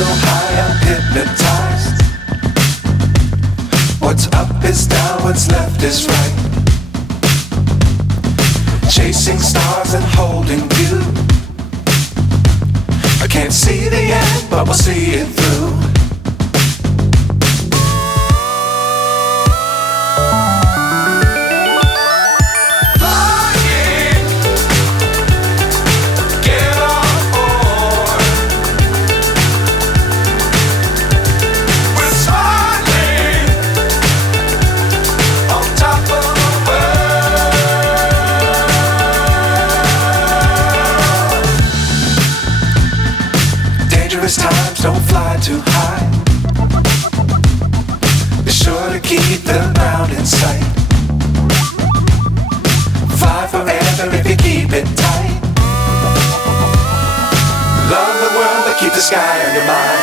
so high, I'm hypnotized. What's up is down, what's left is right. Chasing stars and holding you. I can't see the end, but we'll see it through. Times don't fly too high. Be sure to keep the ground in sight. Fly forever if you keep it tight. Love the world but keep the sky on your mind.